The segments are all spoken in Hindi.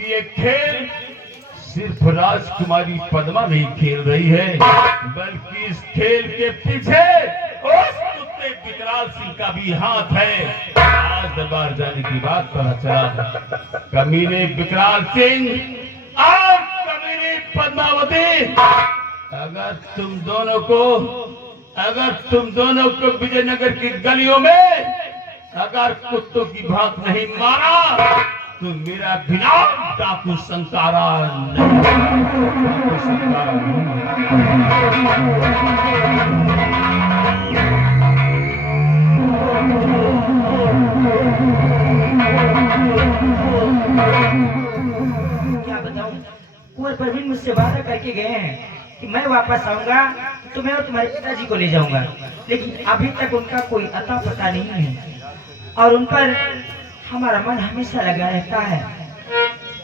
कि ये खेल सिर्फ राजकुमारी पद्मा नहीं खेल रही है, बल्कि इस खेल के पीछे उस कुत्ते विकराल सिंह का भी हाथ है। आज दरबार जाने की बात पता चला, कमीने विकराल सिंह और कमीने पद्मावती, अगर तुम दोनों को विजयनगर की गलियों में अगर कुत्तों की भांत नहीं मारा तो मेरा बिना डाकू संकारा नहीं। क्या बताऊं, कुंवर प्रवीण मुझसे वादा करके गए हैं कि मैं वापस आऊंगा तुम्हें और तुम्हारे पिताजी को ले जाऊंगा, लेकिन अभी तक उनका कोई अता पता नहीं है और उन पर हमारा मन हमेशा लगा रहता है।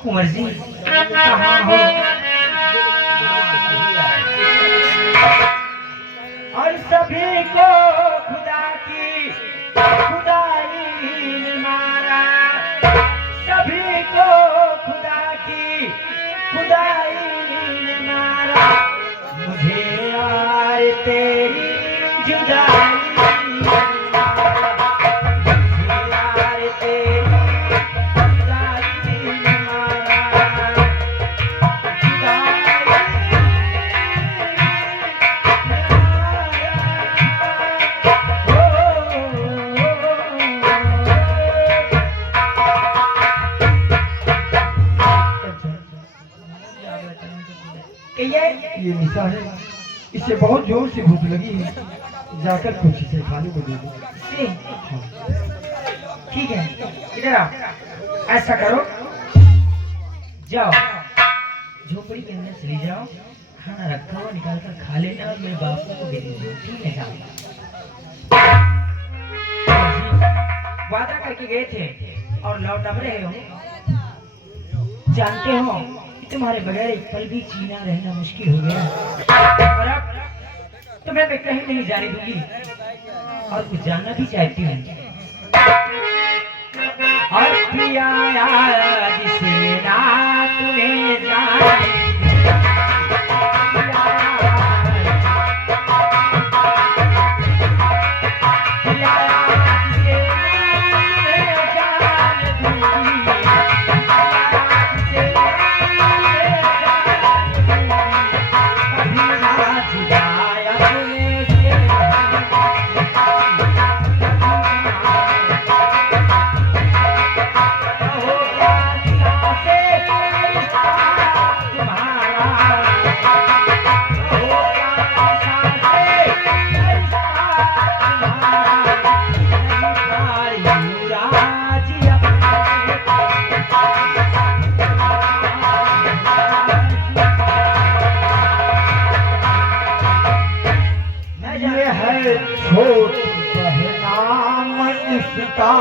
कुंवर जी कहाँ हो? और सभी को खुदा की खुदाई ने मारा, सभी को खुदा की खुदाई ने मारा, मुझे आए तेरी जुदाई। ये निशा है, इसे बहुत जोर से भूख लगी है, जाकर कुछ इसे खाने को दे दो। ठीक है, इधर आओ, ऐसा करो, जाओ झोपड़ी के अंदर चली जाओ, खाना रखा हुआ निकाल कर खा लेना और मेरे बापू को दे दीजिए। ठीक है, जाओ। वादा करके गए थे और लौट अब रहे हो। जानते हो तुम्हारे बगैर एक पल भी जीना रहना मुश्किल हो गया और अब तुम्हें मैं कहीं नहीं जाने दूंगी और कुछ जानना भी चाहती हूँ। और पिया जिसे ना तुम्हें जाने छोटी बहना इसका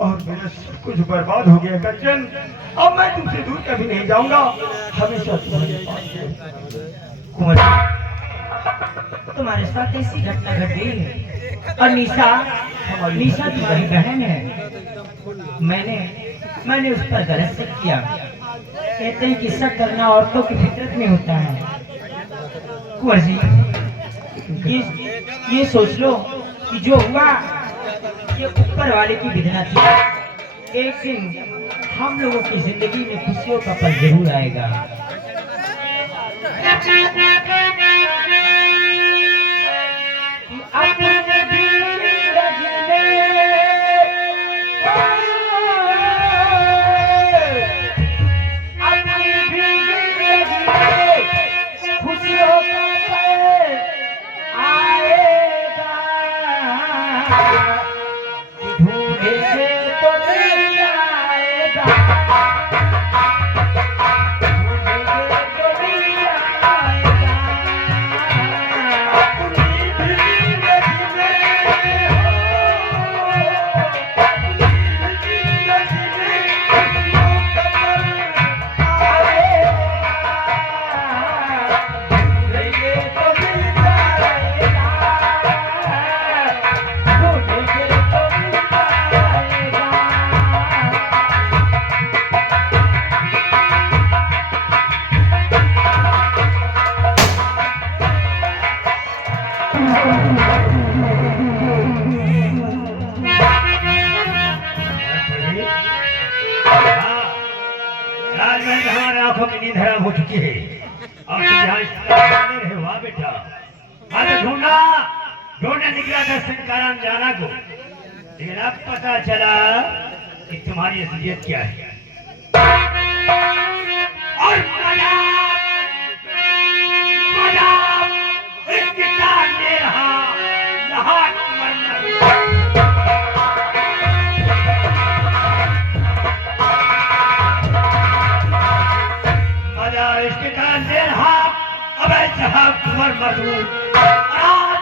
और मेरा सब कुछ बर्बाद हो गया कंचन। अब मैं तुमसे दूर कभी नहीं जाऊंगा, हमेशा तुम्हारे पास। कुंवर तुम्हारे साथ ऐसी घटना घट गई है और निशा तुम्हारी बहन है। मैंने उस पर गलत शक किया। कहते हैं कि शक करना औरतों की फितरत में होता है। कुंवर जी ये सोच लो कि जो हुआ ये ऊपर वाले की विधना थी। एक दिन हम लोगों की जिंदगी में खुशियों का पल जरूर आएगा। राजमहल में हमारे आंखों की नींद हराम हो चुकी है। अब तुम यहाँ इस तरह बने रहे, वाह बेटा। हाँ तो ढूंढने निकला था संकाराम जाना को, लेकिन अब पता चला कि तुम्हारी असलियत क्या है। और इसके कान ले रहा लहाट इसके कारण दे रहा अबे साहब कुंवर मजदूर आज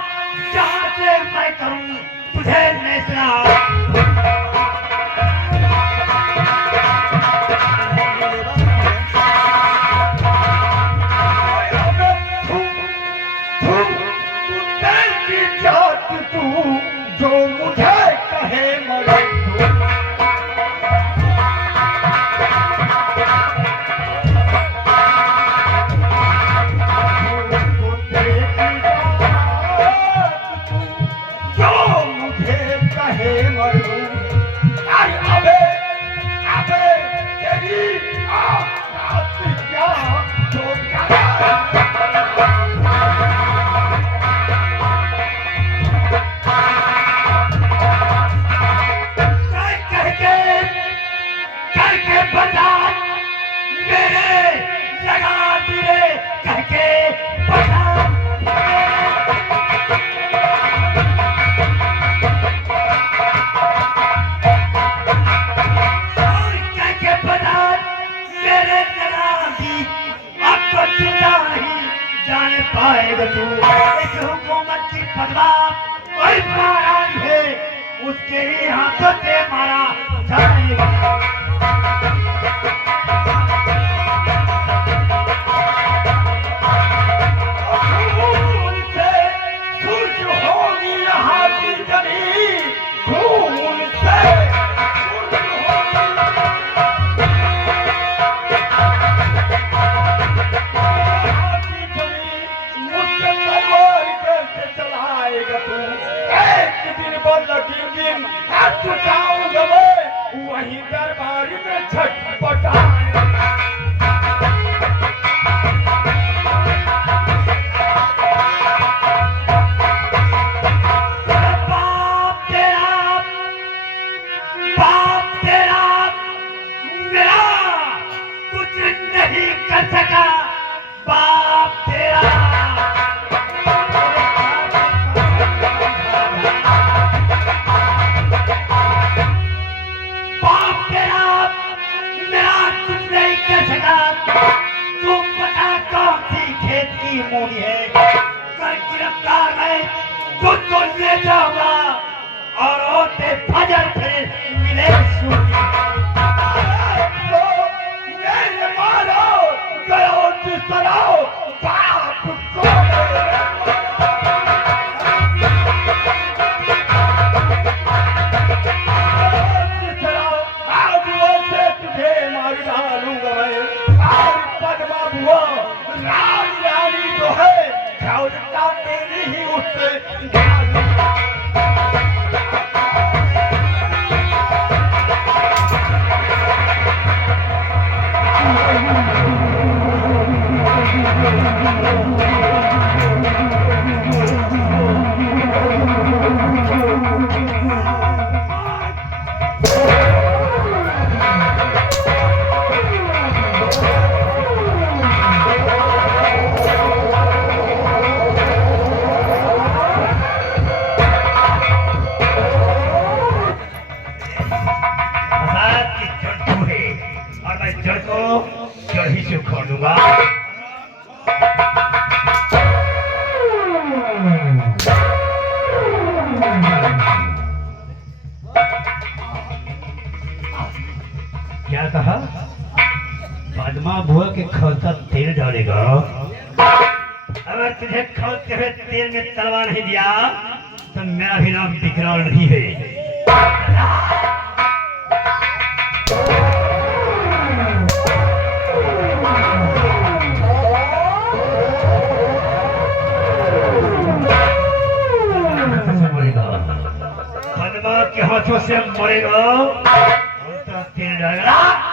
जहां से मैं करूं तुझे नैसरा तू जो मुझे कहे मरे पाएगा तू इस हुकूमत की पदवा कोई महाराज है उसके ही हाथों से मारा जाएगा। वहीं दरबार में छटपटा बाप तेरा मेरा कुछ नहीं कर सका बाप तेरा तू पता कौन सी खेत की मूली है कर गिरफ्तार मैं तुझको ले जाऊंगा और होते फजर फिर मिले सूर्य मेरे मारो गयो जिसराओ बाप को आज वो से तुझे मार डालूंगा मैं पद्मा बुआ राज रानी जो है खौलता तेरी ही उससे जड़ को जड़ ही से उखाड़ दूंगा। क्या कहा? पद्मा बुआ के खौलता तेल डालेगा। अगर तुझे खौलते हुए तेल में तलवा नहीं दिया तो मेरा भी नाम विकराल नहीं है। के हाथों से मरेगा और तो तेरे